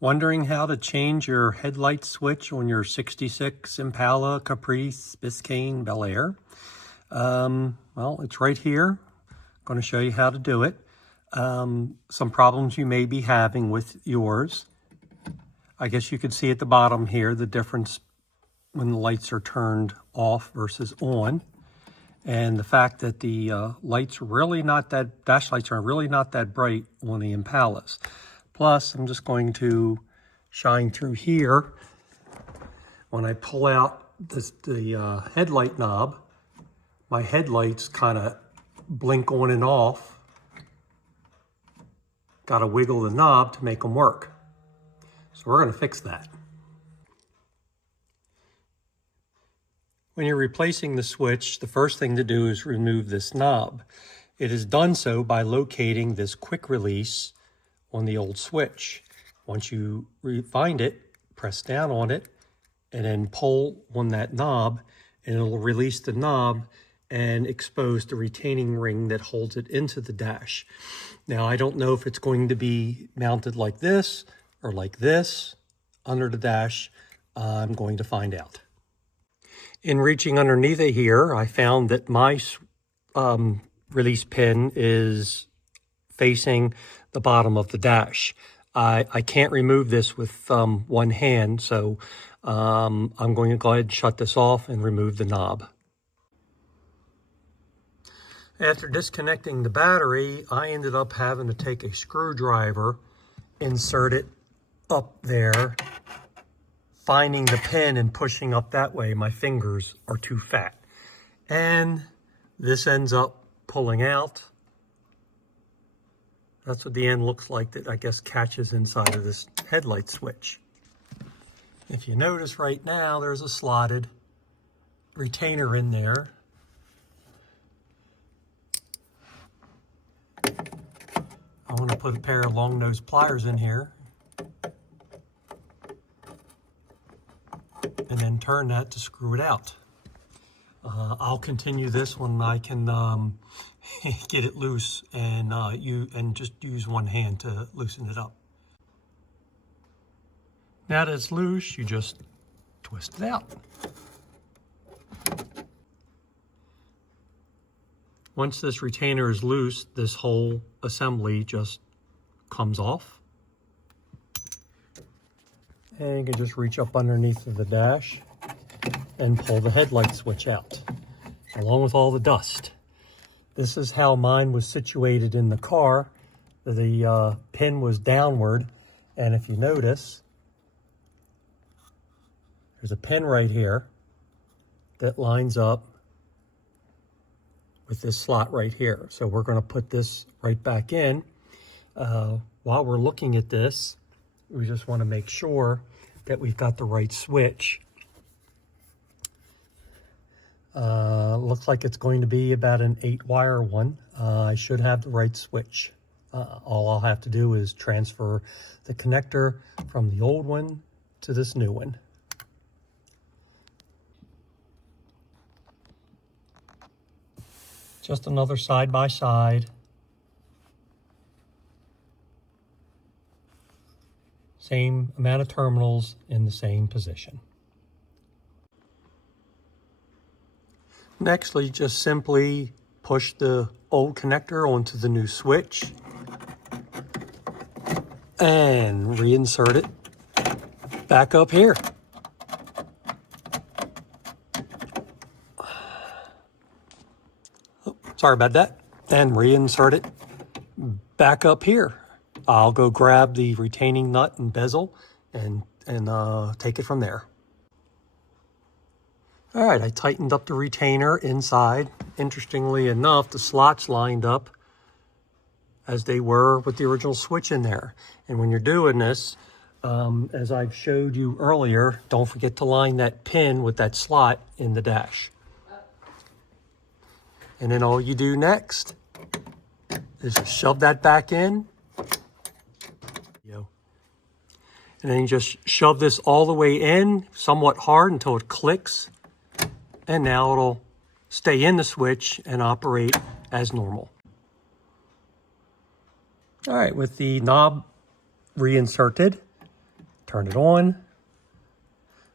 Wondering how to change your headlight switch on your 66 Impala, Caprice, Biscayne, Bel Air? Well, it's right here. I'm going to show you how to do it. Some problems you may be having with yours. I guess you could see at the bottom here the difference when the lights are turned off versus on. And the fact that the dash lights are really not that bright on the Impalas. Plus, I'm just going to shine through here. When I pull out the headlight knob, my headlights kind of blink on and off. Got to wiggle the knob to make them work. So we're going to fix that. When you're replacing the switch, the first thing to do is remove this knob. It is done so by locating this quick release on the old switch. Once you find it, press down on it and then pull on that knob, and it'll release the knob and expose the retaining ring that holds it into the dash. Now, I don't know if it's going to be mounted like this or like this under the dash. I'm going to find out. In reaching underneath it here, I found that my release pin is facing the bottom of the dash. I can't remove this with one hand, so I'm going to go ahead and shut this off and remove the knob. After disconnecting the battery, I ended up having to take a screwdriver, insert it up there. Finding the pin and pushing up that way, my fingers are too fat. And this ends up pulling out. That's what the end looks like, that I guess catches inside of this headlight switch. If you notice right now, there's a slotted retainer in there. I want to put a pair of long nose pliers in here and then turn that to screw it out. I'll continue this when I can get it loose and just use one hand to loosen it up. Now that it's loose, you just twist it out. Once this retainer is loose, this whole assembly just comes off. And you can just reach up underneath of the dash and pull the headlight switch out, along with all the dust. This is how mine was situated in the car. The pin was downward, and if you notice, there's a pin right here that lines up with this slot right here. So we're going to put this right back in. While we're looking at this, we just want to make sure that we've got the right switch. Looks like it's going to be about an 8-wire one. I should have the right switch. All I'll have to do is transfer the connector from the old one to this new one. Just another side by side. Same amount of terminals in the same position. Next, you just simply push the old connector onto the new switch and reinsert it back up here. Oh, sorry about that. And reinsert it back up here. I'll go grab the retaining nut and bezel and take it from there. All right, I tightened up the retainer inside. Interestingly enough, the slots lined up as they were with the original switch in there. And when you're doing this, as I've showed you earlier, don't forget to line that pin with that slot in the dash. And then all you do next is shove that back in. And then you just shove this all the way in, somewhat hard, until it clicks. And now it'll stay in the switch and operate as normal. All right, with the knob reinserted, Turn it on.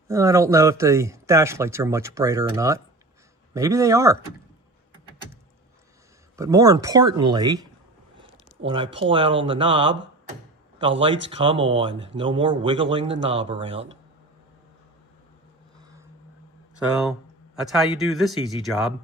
I don't know if the dash lights are much brighter or not. Maybe they are. But more importantly, when I pull out on the knob, the lights come on. No more wiggling the knob around. So that's how you do this easy job.